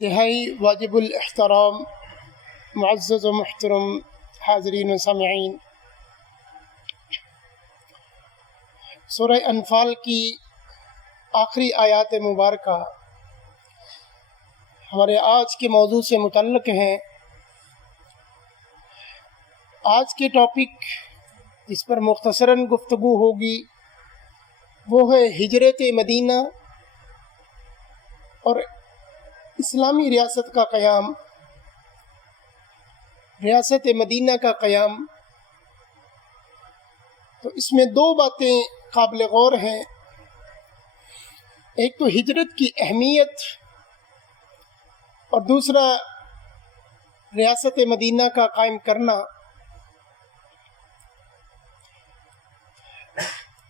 انتہائی واجب الاحترام معزز و محترم حاضرین و سامعین، سورہ انفال کی آخری آیات مبارکہ ہمارے آج کے موضوع سے متعلق ہیں۔ آج کے ٹاپک جس پر مختصراً گفتگو ہوگی وہ ہے ہجرت مدینہ اور اسلامی ریاست کا قیام، ریاست مدینہ کا قیام۔ تو اس میں دو باتیں قابل غور ہیں، ایک تو ہجرت کی اہمیت اور دوسرا ریاست مدینہ کا قائم کرنا۔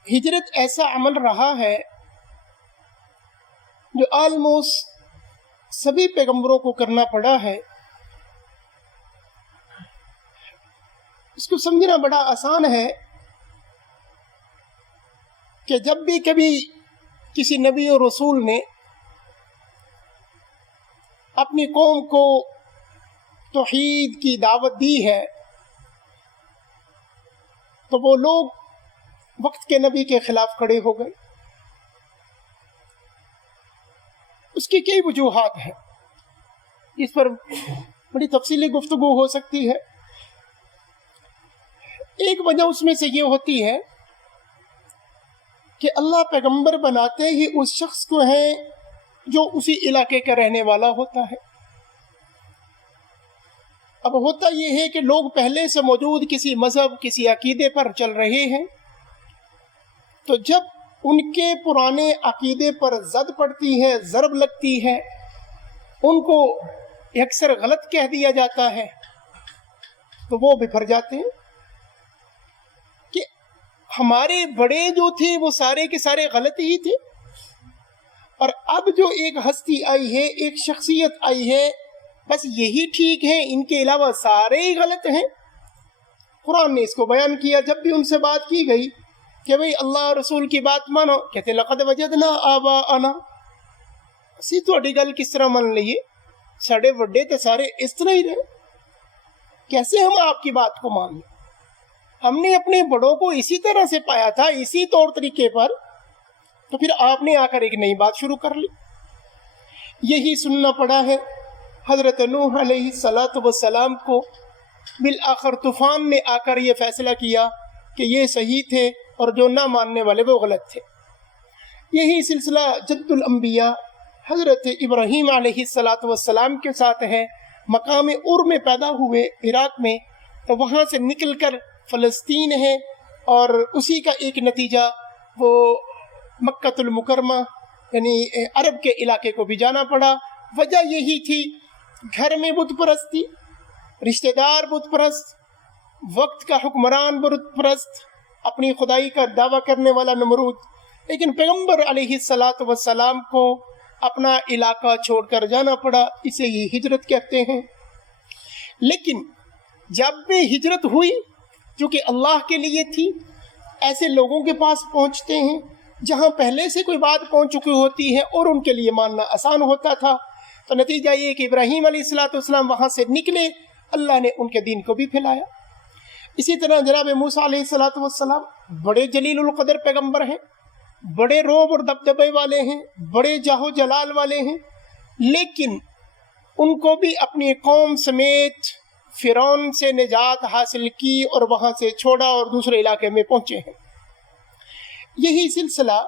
ہجرت ایسا عمل رہا ہے جو آلموسٹ سبھی پیغمبروں کو کرنا پڑا ہے۔ اس کو سمجھنا بڑا آسان ہے کہ جب بھی کبھی کسی نبی اور رسول نے اپنی قوم کو توحید کی دعوت دی ہے تو وہ لوگ وقت کے نبی کے خلاف کھڑے ہو گئے۔ اس کی کئی وجوہات ہیں، اس پر بڑی تفصیلی گفتگو ہو سکتی ہے۔ ایک وجہ اس میں سے یہ ہوتی ہے کہ اللہ پیغمبر بناتے ہی اس شخص کو ہے جو اسی علاقے کا رہنے والا ہوتا ہے۔ اب ہوتا یہ ہے کہ لوگ پہلے سے موجود کسی مذہب، کسی عقیدے پر چل رہے ہیں، تو جب ان کے پرانے عقیدے پر زد پڑتی ہے، ضرب لگتی ہے، ان کو اکثر غلط کہہ دیا جاتا ہے تو وہ بفر جاتے ہیں کہ ہمارے بڑے جو تھے وہ سارے کے سارے غلط ہی تھے، اور اب جو ایک ہستی آئی ہے، ایک شخصیت آئی ہے، بس یہی ٹھیک ہے، ان کے علاوہ سارے ہی غلط ہیں۔ قرآن نے اس کو بیان کیا، جب بھی ان سے بات کی گئی کہ بھئی اللہ اور رسول کی بات مانو، کہتے لقد وجدنا آباءنا، اسی تہاڈی گل کس طرح مان لئیے، ساڑے وڈے تے سارے اس طرح ہی رہے، کیسے ہم آپ کی بات کو مان لیں؟ ہم نے اپنے بڑوں کو اسی طرح سے پایا تھا، اسی طور طریقے پر، تو پھر آپ نے آ کر ایک نئی بات شروع کر لی۔ یہی سننا پڑا ہے حضرت نوح علیہ السلام کو۔ بالآخر طوفان نے آ کر یہ فیصلہ کیا کہ یہ صحیح تھے اور جو نہ ماننے والے وہ غلط تھے۔ یہی سلسلہ جد الانبیاء حضرت ابراہیم علیہ السلام کے ساتھ ہے۔ مقام ار میں پیدا ہوئے عراق میں، تو وہاں سے نکل کر فلسطین ہے، اور اسی کا ایک نتیجہ وہ مکہ المکرمہ یعنی عرب کے علاقے کو بھی جانا پڑا۔ وجہ یہی تھی، گھر میں بت پرستی، رشتہ دار بت پرست، وقت کا حکمران بت پرست، اپنی خدائی کا دعویٰ کرنے والا نمرود۔ لیکن پیغمبر علیہ السلام کو اپنا علاقہ چھوڑ کر جانا پڑا، اسے ہی ہجرت کہتے ہیں۔ لیکن جب بھی ہجرت ہوئی جو کہ اللہ کے لیے تھی، ایسے لوگوں کے پاس پہنچتے ہیں جہاں پہلے سے کوئی بات پہنچ چکی ہوتی ہے اور ان کے لیے ماننا آسان ہوتا تھا۔ تو نتیجہ یہ کہ ابراہیم علیہ السلام وہاں سے نکلے، اللہ نے ان کے دین کو بھی پھیلایا۔ اسی طرح جناب موسیٰ علیہ السلام بڑے جلیل القدر پیغمبر ہیں، بڑے روب اور دبدبے والے ہیں، بڑے جاہ و جلال والے ہیں، لیکن ان کو بھی اپنی قوم سمیت فرعون سے نجات حاصل کی اور وہاں سے چھوڑا اور دوسرے علاقے میں پہنچے ہیں۔ یہی سلسلہ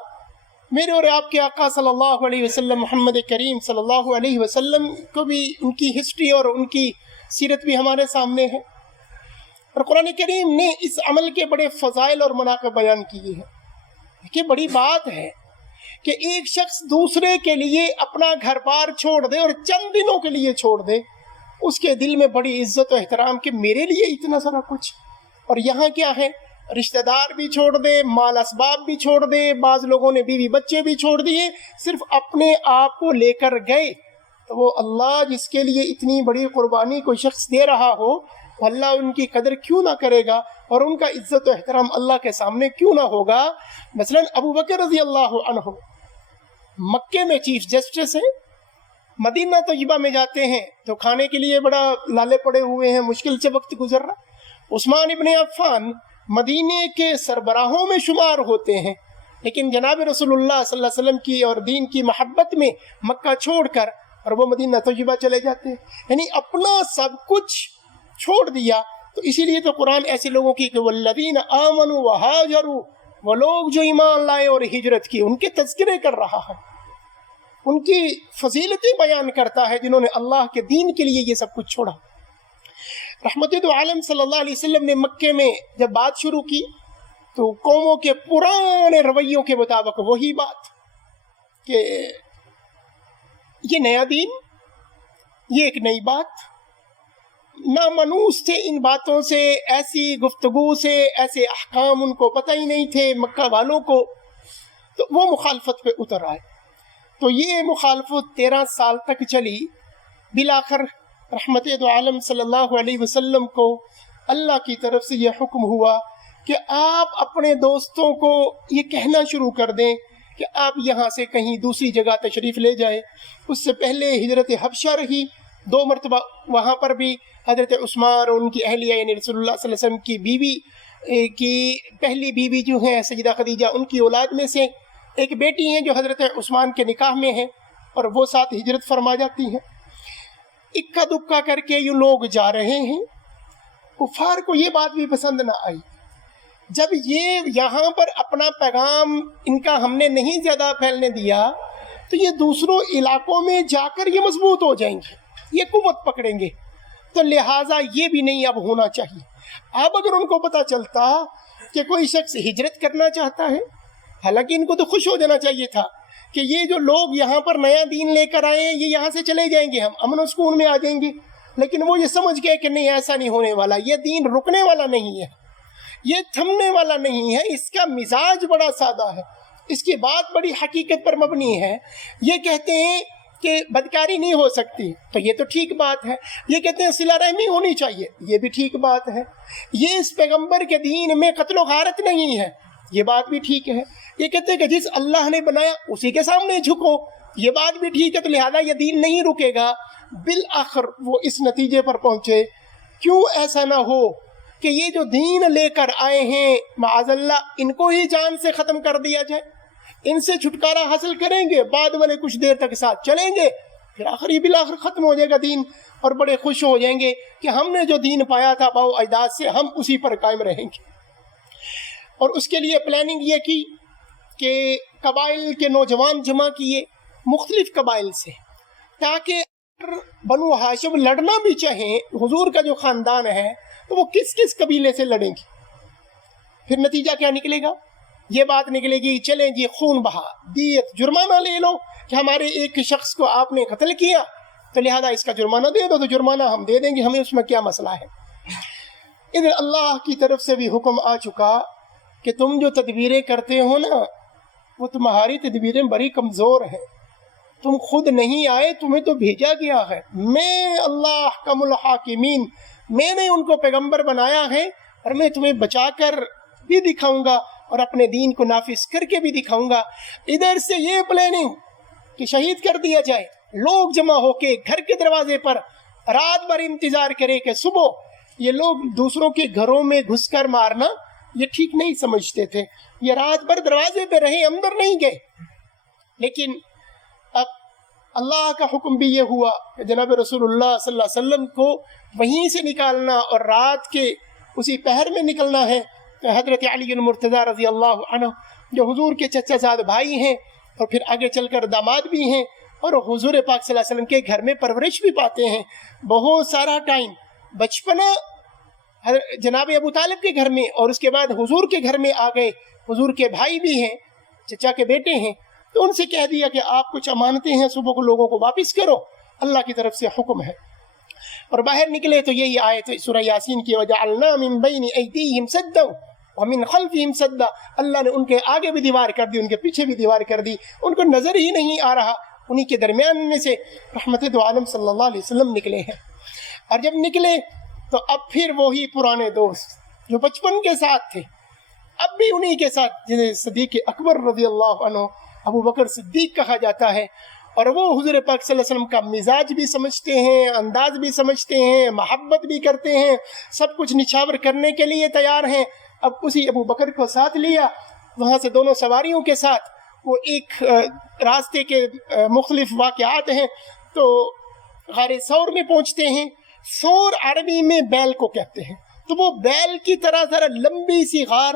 میرے اور آپ کے آقا صلی اللہ علیہ وسلم، محمد کریم صلی اللہ علیہ وسلم کو بھی ان کی ہسٹری اور ان کی سیرت بھی ہمارے سامنے ہے، اور قرآن کریم نے اس عمل کے بڑے فضائل اور مناقب بیان کیے ہیں۔ کہ بڑی بات ہے کہ ایک شخص دوسرے کے لیے اپنا گھر بار چھوڑ دے اور چند دنوں کے لیے چھوڑ دے، اس کے دل میں بڑی عزت و احترام کہ میرے لیے اتنا سارا کچھ۔ اور یہاں کیا ہے، رشتہ دار بھی چھوڑ دے، مال اسباب بھی چھوڑ دے، بعض لوگوں نے بیوی بچے بھی چھوڑ دیے، صرف اپنے آپ کو لے کر گئے۔ تو وہ اللہ جس کے لیے اتنی بڑی قربانی کوئی شخص دے رہا ہو، اللہ ان کی قدر کیوں نہ کرے گا اور ان کا عزت و احترام اللہ کے سامنے کیوں نہ ہوگا۔ مثلا ابو بکر رضی اللہ عنہ مکے میں چیف جسٹس ہیں، مدینہ طیبہ میں جاتے ہیں تو کھانے کے لیے بڑا لالے پڑے ہوئے ہیں، مشکل سے وقت گزر رہا۔ عثمان ابن عفان مدینے کے سربراہوں میں شمار ہوتے ہیں، لیکن جناب رسول اللہ صلی اللہ علیہ وسلم کی اور دین کی محبت میں مکہ چھوڑ کر اور وہ مدینہ طیبہ چلے جاتے ہیں، یعنی اپنا سب کچھ چھوڑ دیا۔ تو اسی لیے تو قرآن ایسے لوگوں کی کہ والذین آمنوا وہاجروا، وہ لوگ جو ایمان لائے اور ہجرت کی، ان کے تذکرے کر رہا ہے، ان کی فضیلتیں بیان کرتا ہے جنہوں نے اللہ کے دین کے لیے یہ سب کچھ چھوڑا۔ رحمت دو عالم صلی اللہ علیہ وسلم نے مکے میں جب بات شروع کی تو قوموں کے پرانے رویوں کے مطابق وہی بات کہ یہ نیا دین، یہ ایک نئی بات، نامنوس تھے ان باتوں سے، ایسی گفتگو سے، ایسے احکام ان کو پتہ ہی نہیں تھے مکہ والوں کو، تو وہ مخالفت پہ اتر آئے۔ تو یہ مخالفت 13 سال تک چلی، بالآخر رحمت دو عالم صلی اللہ علیہ وسلم کو اللہ کی طرف سے یہ حکم ہوا کہ آپ اپنے دوستوں کو یہ کہنا شروع کر دیں کہ آپ یہاں سے کہیں دوسری جگہ تشریف لے جائیں۔ اس سے پہلے ہجرت حبشہ رہی 2 مرتبہ، وہاں پر بھی حضرت عثمان اور ان کی اہلیہ یعنی رسول اللہ صلی اللہ علیہ وسلم کی بیوی کی پہلی بیوی جو ہیں سیدہ خدیجہ، ان کی اولاد میں سے ایک بیٹی ہیں جو حضرت عثمان کے نکاح میں ہیں اور وہ ساتھ ہجرت فرما جاتی ہیں۔ اکا دکا کر کے یہ لوگ جا رہے ہیں، کفار کو یہ بات بھی پسند نہ آئی۔ جب یہ یہاں پر اپنا پیغام ان کا ہم نے نہیں زیادہ پھیلنے دیا تو یہ دوسروں علاقوں میں جا کر یہ مضبوط ہو جائیں گے، یہ قوت پکڑیں گے، تو لہٰذا یہ بھی نہیں اب ہونا چاہیے۔ اب اگر ان کو پتہ چلتا کہ کوئی شخص ہجرت کرنا چاہتا ہے، حالانکہ ان کو تو خوش ہو جانا چاہیے تھا کہ یہ جو لوگ یہاں پر نیا دین لے کر آئے ہیں یہ یہاں سے چلے جائیں گے، ہم امن و سکون میں آ جائیں گے، لیکن وہ یہ سمجھ گئے کہ نہیں، ایسا نہیں ہونے والا، یہ دین رکنے والا نہیں ہے، یہ تھمنے والا نہیں ہے، اس کا مزاج بڑا سادہ ہے، اس کی بات بڑی حقیقت پر مبنی ہے۔ یہ کہتے ہیں کہ بدکاری نہیں ہو سکتی، تو یہ تو ٹھیک بات ہے۔ یہ کہتے ہیں صلہ رحمی ہونی چاہیے، یہ بھی ٹھیک بات ہے۔ یہ اس پیغمبر کے دین میں قتل و غارت نہیں ہے، یہ بات بھی ٹھیک ہے۔ یہ کہتے ہیں کہ جس اللہ نے بنایا اسی کے سامنے جھکو، یہ بات بھی ٹھیک ہے، تو لہذا یہ دین نہیں رکے گا۔ بالآخر وہ اس نتیجے پر پہنچے، کیوں ایسا نہ ہو کہ یہ جو دین لے کر آئے ہیں معاذ اللہ ان کو ہی جان سے ختم کر دیا جائے، ان سے چھٹکارا حاصل کریں گے، بعد والے کچھ دیر تک ساتھ چلیں گے، پھر آخر یہ بالآخر ختم ہو جائے گا دین، اور بڑے خوش ہو جائیں گے کہ ہم نے جو دین پایا تھا باؤ اجداد سے ہم اسی پر قائم رہیں گے۔ اور اس کے لیے پلاننگ یہ کی کہ قبائل کے نوجوان جمع کیے مختلف قبائل سے، تاکہ بنو ہاشم لڑنا بھی چاہیں حضور کا جو خاندان ہے تو وہ کس کس قبیلے سے لڑیں گے۔ پھر نتیجہ کیا نکلے گا؟ یہ بات نکلے گی چلیں جی خون بہا، دیت، جرمانہ لے لو کہ ہمارے ایک شخص کو آپ نے قتل کیا تو لہذا اس کا جرمانہ دے دو، تو جرمانہ ہم دے دیں گے، ہمیں اس میں کیا مسئلہ ہے۔ ادھر اللہ کی طرف سے بھی حکم آ چکا کہ تم جو تدبیریں کرتے ہو نا وہ تمہاری تدبیریں بڑی کمزور ہیں، تم خود نہیں آئے، تمہیں تو بھیجا گیا ہے، میں اللہ احکم الحاکمین، میں نے ان کو پیغمبر بنایا ہے اور میں تمہیں بچا کر بھی دکھاؤں گا اور اپنے دین کو نافذ کر کے بھی دکھاؤں گا۔ ادھر سے یہ پلاننگ کہ شہید کر دیا جائے، لوگ جمع ہو کے گھر کے دروازے پر رات بھر انتظار کرے کہ صبح، یہ لوگ دوسروں کے گھروں میں گھس کر مارنا یہ ٹھیک نہیں سمجھتے تھے، یہ رات بھر دروازے پہ رہے، اندر نہیں گئے۔ لیکن اب اللہ کا حکم بھی یہ ہوا کہ جناب رسول اللہ صلی اللہ علیہ وسلم کو وہیں سے نکالنا اور رات کے اسی پہر میں نکلنا ہے۔ کہ حضرت علی المرتضیٰ رضی اللہ عنہ جو حضور کے چچا زاد بھائی ہیں اور پھر آگے چل کر داماد بھی ہیں اور حضور پاک صلی اللہ علیہ وسلم کے گھر میں پرورش بھی پاتے ہیں، بہت سارا ٹائم بچپنا جناب ابو طالب کے گھر میں اور اس کے بعد حضور کے گھر میں آ گئے، حضور کے بھائی بھی ہیں، چچا کے بیٹے ہیں، تو ان سے کہہ دیا کہ آپ کچھ امانتیں ہیں صبح کو لوگوں کو واپس کرو، اللہ کی طرف سے حکم ہے۔ اور باہر نکلے تو یہی آیت سورہ یاسین کی وَجَعَلْنَا مِن بَيْنِ أَيْدِيهِمْ سَدًّا وَمِن خَلْفِهِمْ سَدًّا، اللہ نے ان کے آگے بھی دیوار کر دی، ان کے پیچھے بھی دیوار کر دی، ان کو نظر ہی نہیں آ رہا، انہی کے درمیان میں سے رحمت دو عالم صلی اللہ علیہ وسلم نکلے ہیں۔ اور جب نکلے تو اب پھر وہی پرانے دوست جو بچپن کے ساتھ تھے اب بھی انہی کے ساتھ، جنہیں صدیق اکبر رضی اللہ عنہ ابو بکر صدیق کہا جاتا ہے، اور وہ حضور پاک صلی اللہ علیہ وسلم کا مزاج بھی سمجھتے ہیں، انداز بھی سمجھتے ہیں، محبت بھی کرتے ہیں، سب کچھ نچھاور کرنے کے لیے تیار ہیں۔ اب اسی ابو بکر کو ساتھ لیا، وہاں سے دونوں سواریوں کے ساتھ وہ ایک راستے کے مختلف واقعات ہیں تو غار ثور میں پہنچتے ہیں۔ ثور عربی میں بیل کو کہتے ہیں، تو وہ بیل کی طرح ذرا لمبی سی غار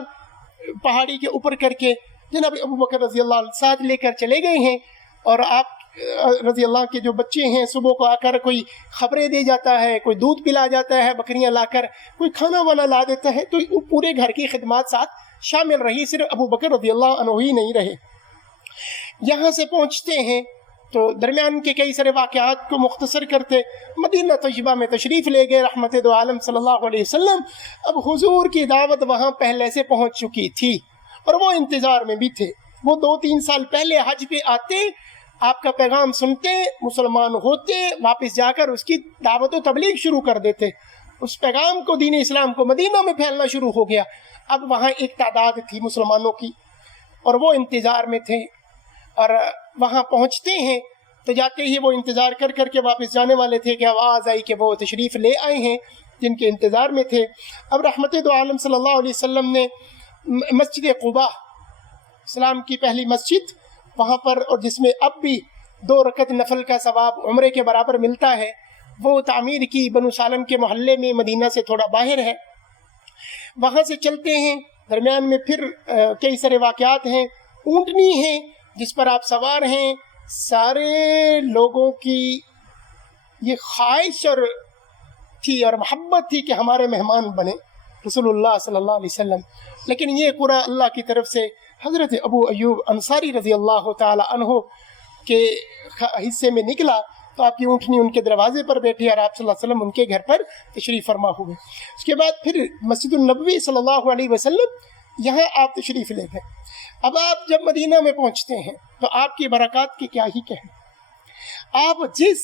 پہاڑی کے اوپر کر کے جناب ابو بکر رضی اللہ عنہ ساتھ لے کر چلے گئے ہیں۔ اور آپ رضی اللہ کے جو بچے ہیں صبح کو آ کر کوئی خبریں دے جاتا ہے، کوئی دودھ پلا جاتا ہے، بکریاں لا کر کوئی کھانا وانا لا دیتا ہے، تو پورے گھر کی خدمات ساتھ شامل رہی، صرف ابو بکر رضی اللہ عنہ ہی نہیں رہے۔ یہاں سے پہنچتے ہیں تو درمیان کے کئی سارے واقعات کو مختصر کرتے مدینہ طیبہ میں تشریف لے گئے رحمت دو عالم صلی اللہ علیہ وسلم۔ اب حضور کی دعوت وہاں پہلے سے پہنچ چکی تھی اور وہ انتظار میں بھی تھے۔ وہ 2-3 سال پہلے حج پہ آتے، آپ کا پیغام سنتے، مسلمان ہوتے، واپس جا کر اس کی دعوت و تبلیغ شروع کر دیتے۔ اس پیغام کو، دین اسلام کو مدینہ میں پھیلنا شروع ہو گیا۔ اب وہاں ایک تعداد تھی مسلمانوں کی اور وہ انتظار میں تھے، اور وہاں پہنچتے ہیں تو جاتے ہی وہ انتظار کر کر کے واپس جانے والے تھے کہ آواز آئی کہ وہ تشریف لے آئے ہیں جن کے انتظار میں تھے۔ اب رحمت دو عالم صلی اللہ علیہ وسلم نے مسجد قباء، اسلام کی پہلی مسجد، وہاں پر، اور جس میں اب بھی 2 رکعت نفل کا ثواب عمرے کے برابر ملتا ہے، وہ تعمیر کی بنو سالم کے محلے میں، مدینہ سے تھوڑا باہر ہے۔ وہاں سے چلتے ہیں، درمیان میں پھر کئی سارے واقعات ہیں۔ اونٹنی ہے جس پر آپ سوار ہیں، سارے لوگوں کی یہ خواہش اور تھی اور محبت تھی کہ ہمارے مہمان بنے رسول اللہ صلی اللہ علیہ وسلم، لیکن یہ قرآن اللہ کی طرف سے حضرت ابو ایوب انصاری رضی اللہ تعالی عنہ کے حصے میں نکلا تو آپ کی اونٹنی ان کے دروازے پر بیٹھی اور آپ صلی اللہ علیہ وسلم ان کے گھر پر تشریف فرما ہوئے۔ اس کے بعد پھر مسجد النبوی صلی اللہ علیہ وسلم، یہاں آپ تشریف لے گئے۔ اب آپ جب مدینہ میں پہنچتے ہیں تو آپ کی برکات کی کیا ہی کہیں۔ آپ جس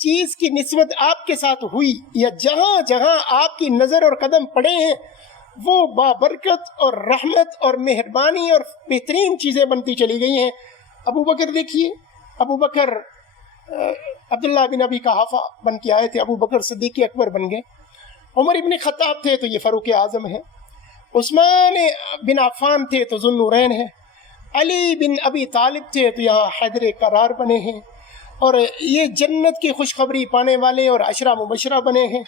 چیز کی نسبت آپ کے ساتھ ہوئی یا جہاں جہاں آپ کی نظر اور قدم پڑے ہیں، وہ بابرکت اور رحمت اور مہربانی اور بہترین چیزیں بنتی چلی گئی ہیں۔ ابو بکر دیکھیے، ابو بکر عبداللہ بن ابی قحافہ بن کے آئے تھے، ابو بکر صدیق اکبر بن گئے۔ عمر ابن خطاب تھے تو یہ فاروق اعظم ہے، عثمان بن عفان تھے تو ذو النورین ہے، علی بن ابی طالب تھے تو یہاں حیدر قرار بنے ہیں، اور یہ جنت کی خوشخبری پانے والے اور عشرہ مبشرہ بنے ہیں،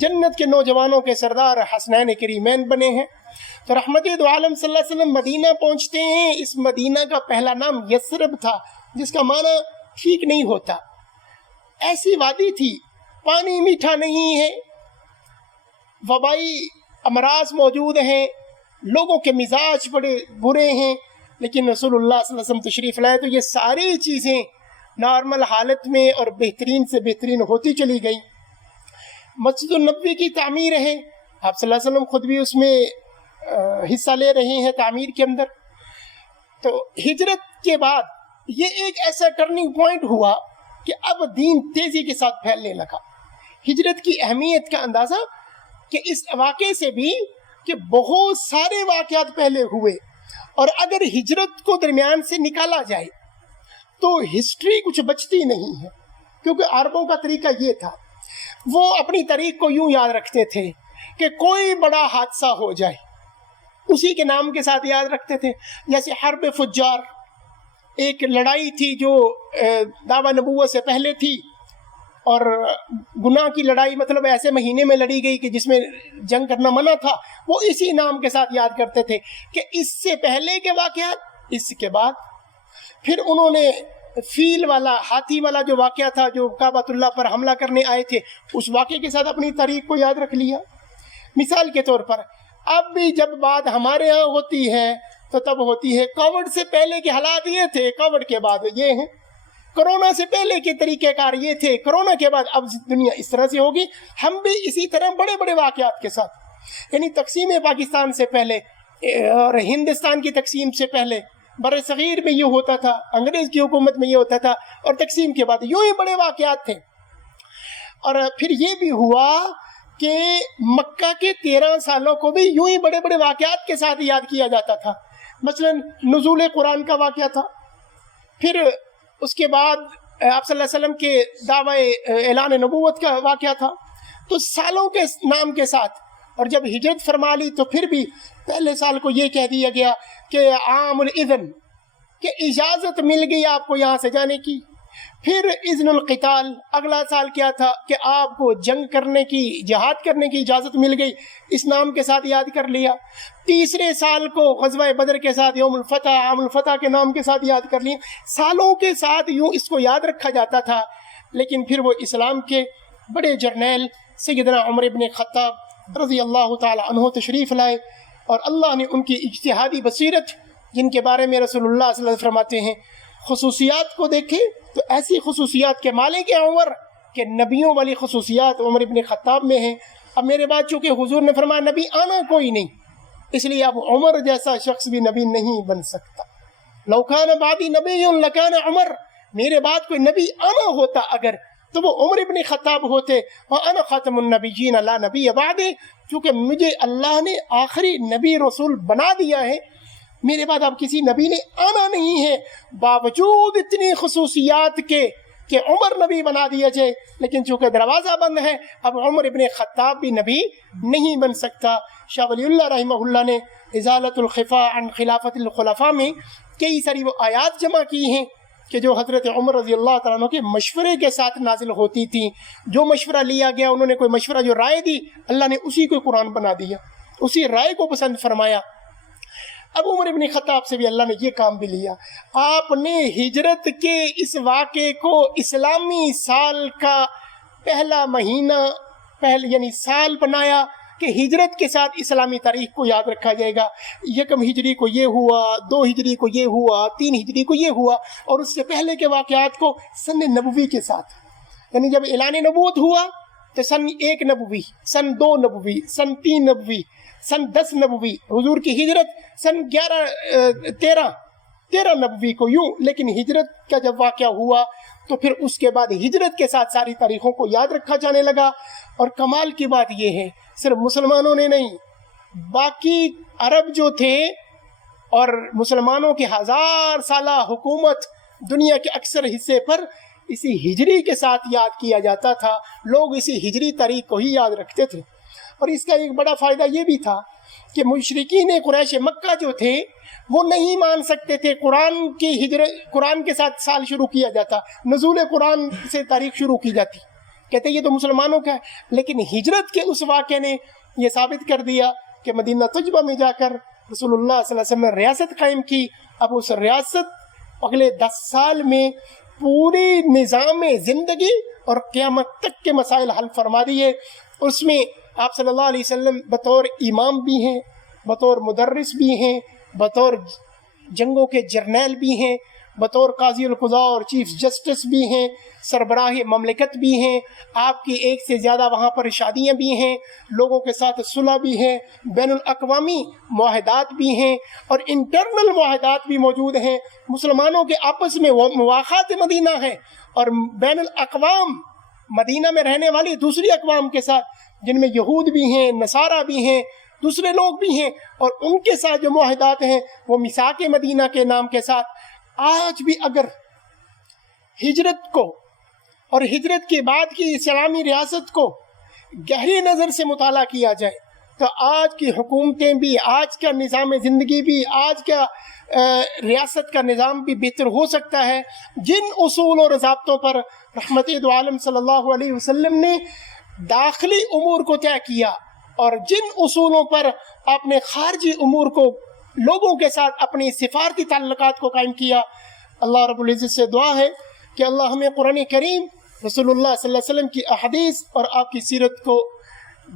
جنت کے نوجوانوں کے سردار حسنین کریمین بنے ہیں۔ تو رحمت دو عالم صلی اللہ علیہ وسلم مدینہ پہنچتے ہیں۔ اس مدینہ کا پہلا نام یثرب تھا، جس کا معنی ٹھیک نہیں ہوتا۔ ایسی وادی تھی، پانی میٹھا نہیں ہے، وبائی امراض موجود ہیں، لوگوں کے مزاج بڑے برے ہیں، لیکن رسول اللہ صلی اللہ علیہ وسلم تشریف لائے تو یہ ساری چیزیں نارمل حالت میں اور بہترین سے بہترین ہوتی چلی گئی۔ مسجد النبوی کی تعمیر ہے، آپ صلی اللہ علیہ وسلم خود بھی اس میں حصہ لے رہے ہیں تعمیر کے اندر۔ تو ہجرت کے بعد یہ ایک ایسا ٹرننگ پوائنٹ ہوا کہ اب دین تیزی کے ساتھ پھیلنے لگا۔ ہجرت کی اہمیت کا اندازہ کہ اس واقعے سے بھی کہ بہت سارے واقعات پہلے ہوئے، اور اگر ہجرت کو درمیان سے نکالا جائے تو ہسٹری کچھ بچتی نہیں ہے، کیونکہ عربوں کا طریقہ یہ تھا، وہ اپنی تاریخ کو یوں یاد رکھتے تھے کہ کوئی بڑا حادثہ ہو جائے اسی کے نام کے ساتھ یاد رکھتے تھے۔ جیسے حرب فجار، ایک لڑائی تھی جو دعویٰ نبوت سے پہلے تھی، اور گناہ کی لڑائی مطلب ایسے مہینے میں لڑی گئی کہ جس میں جنگ کرنا منع تھا، وہ اسی نام کے ساتھ یاد کرتے تھے کہ اس سے پہلے کے واقعات، اس کے بعد۔ پھر انہوں نے فیل والا، ہاتھی والا جو واقعہ تھا جو کعبۃ اللہ پر حملہ کرنے آئے تھے، اس واقعے کے ساتھ اپنی تاریخ کو یاد رکھ لیا۔ مثال کے طور پر اب بھی جب بات ہمارے ہاں ہوتی ہے تو تب ہوتی ہے کووڈ سے پہلے کے حالات یہ تھے، کووڈ کے بعد یہ ہیں، کرونا سے پہلے کے طریقہ کار یہ تھے، کرونا کے بعد اب دنیا اس طرح سے ہوگی۔ ہم بھی اسی طرح بڑے بڑے واقعات کے ساتھ، یعنی تقسیم پاکستان سے پہلے اور ہندوستان کی تقسیم سے پہلے بر صغیر میں یہ ہوتا تھا، انگریز کی حکومت میں یہ ہوتا تھا، اور تقسیم کے بعد یوں ہی بڑے واقعات تھے۔ اور پھر یہ بھی ہوا کہ مکہ کے 13 سالوں کو بھی یوں ہی بڑے بڑے واقعات کے ساتھ یاد کیا جاتا تھا۔ مثلا نزول قرآن کا واقعہ تھا، پھر اس کے بعد آپ صلی اللہ علیہ وسلم کے دعوی اعلان نبوت کا واقعہ تھا، تو سالوں کے نام کے ساتھ، اور جب ہجرت فرما لی تو پھر بھی پہلے سال کو یہ کہہ دیا گیا کہ عام الاذن، کہ اجازت مل گئی آپ کو یہاں سے جانے کی۔ پھر اذن القتال، اگلا سال کیا تھا کہ آپ کو جنگ کرنے کی، جہاد کرنے کی اجازت مل گئی، اس نام کے ساتھ یاد کر لیا۔ تیسرے سال کو غزوہ بدر کے ساتھ یوم الفتح، عام الفتح کے نام کے ساتھ یاد کر لیا۔ سالوں کے ساتھ یوں اس کو یاد رکھا جاتا تھا، لیکن پھر وہ اسلام کے بڑے جرنیل سیدنا عمر ابن خطاب رضی اللہ تعالی عنہ تشریف لائے، اور اللہ نے ان کی اجتہادی بصیرت، جن کے بارے میں رسول اللہ صلی اللہ علیہ وسلم فرماتے ہیں، خصوصیات کو دیکھیں تو ایسی خصوصیات کے مالک عمر کہ نبیوں والی خصوصیات عمر ابن خطاب میں ہیں۔ اب میرے بعد چونکہ حضور نے فرمایا نبی آنا کوئی نہیں، اس لیے اب عمر جیسا شخص بھی نبی نہیں بن سکتا۔ لو کان بعدی نبی لکان عمر، میرے بعد کوئی نبی آنا ہوتا اگر تو وہ عمر ابن خطاب ہوتے۔ وَأَنَا خَاتَمُ النَّبِيِّينَ لَا نَبِيَّ بَعْدِي، کیونکہ مجھے اللہ نے آخری نبی رسول بنا دیا ہے، میرے بعد اب کسی نبی نے آنا نہیں ہے، باوجود اتنی خصوصیات کے کہ عمر نبی بنا دیا جائے، لیکن چونکہ دروازہ بند ہے اب عمر ابن خطاب بھی نبی نہیں بن سکتا۔ شاہ ولی اللہ رحمہ اللہ نے ازالۃ الخفا عن خلافت الخلفاء میں کئی ساری وہ آیات جمع کی ہیں کہ جو حضرت عمر رضی اللہ تعالیٰ عنہ کے مشورے کے ساتھ نازل ہوتی تھیں۔ جو مشورہ لیا گیا، انہوں نے کوئی مشورہ جو رائے دی، اللہ نے اسی کو قرآن بنا دیا، اسی رائے کو پسند فرمایا۔ اب عمر ابن خطاب سے بھی اللہ نے یہ کام بھی لیا، آپ نے ہجرت کے اس واقعے کو اسلامی سال کا پہلا مہینہ یعنی سال بنایا کہ ہجرت کے ساتھ اسلامی تاریخ کو یاد رکھا جائے گا۔ یکم ہجری کو یہ ہوا، 2 ہجری کو یہ ہوا، 3 ہجری کو یہ ہوا، اور اس سے پہلے کے واقعات کو سن نبوی کے ساتھ، یعنی جب اعلان نبوت ہوا تو سن 1 نبوی، سن 2 نبوی، سن 3 نبوی، سن 10 نبوی، حضور کی ہجرت سن 13 نبوی کو یوں، لیکن ہجرت کا جب واقعہ ہوا تو پھر اس کے بعد ہجرت کے ساتھ ساری تاریخوں کو یاد رکھا جانے لگا۔ اور کمال کی بات یہ ہے صرف مسلمانوں نے نہیں، باقی عرب جو تھے اور مسلمانوں کی 1000 سالہ حکومت دنیا کے اکثر حصے پر اسی ہجری کے ساتھ یاد کیا جاتا تھا، لوگ اسی ہجری تاریخ کو ہی یاد رکھتے تھے۔ اور اس کا ایک بڑا فائدہ یہ بھی تھا کہ مشرکین قریش مکہ جو تھے وہ نہیں مان سکتے تھے قرآن کے ساتھ سال شروع کیا جاتا، نزول قرآن سے تاریخ شروع کی جاتی، کہتے یہ تو مسلمانوں کا ہے۔ لیکن ہجرت کے اس واقعے نے یہ ثابت کر دیا کہ مدینہ طیبہ میں جا کر رسول اللہ صلی اللہ علیہ وسلم نے ریاست قائم کی۔ اب اس ریاست اگلے 10 سال میں پوری نظام زندگی اور قیامت تک کے مسائل حل فرما دیے۔ اس میں آپ صلی اللہ علیہ وسلم بطور امام بھی ہیں، بطور مدرس بھی ہیں، بطور جنگوں کے جرنیل بھی ہیں، بطور قاضی القضاء اور چیف جسٹس بھی ہیں، سربراہ مملکت بھی ہیں، آپ کی 1 سے زیادہ وہاں پر شادیاں بھی ہیں، لوگوں کے ساتھ صلح بھی ہے، بین الاقوامی معاہدات بھی ہیں اور انٹرنل معاہدات بھی موجود ہیں۔ مسلمانوں کے آپس میں مواخات مدینہ ہے اور بین الاقوام مدینہ میں رہنے والی دوسری اقوام کے ساتھ، جن میں یہود بھی ہیں، نصارہ بھی ہیں، دوسرے لوگ بھی ہیں، اور ان کے ساتھ جو معاہدات ہیں وہ میثاق مدینہ کے نام کے ساتھ۔ آج بھی اگر ہجرت کو اور ہجرت کے بعد کی اسلامی ریاست کو گہری نظر سے مطالعہ کیا جائے تو آج کی حکومتیں بھی، آج کا نظام زندگی بھی، آج کا ریاست کا نظام بھی بہتر ہو سکتا ہے۔ جن اصول اور ضابطوں پر رحمت دو عالم صلی اللہ علیہ وسلم نے داخلی امور کو طے کیا اور جن اصولوں پر آپ نے خارجی امور کو، لوگوں کے ساتھ اپنی سفارتی تعلقات کو قائم کیا، اللہ رب العزت سے دعا ہے کہ اللہ ہمیں قرآن کریم، رسول اللہ صلی اللہ علیہ وسلم کی احادیث اور آپ کی سیرت کو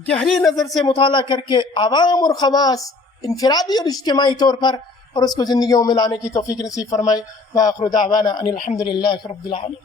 گہری نظر سے مطالعہ کر کے عوام اور خواص، انفرادی اور اجتماعی طور پر، اور اس کو زندگیوں میں لانے کی توفیق نصیب فرمائے۔ وآخر دعوانا ان الحمد للہ رب العالمین۔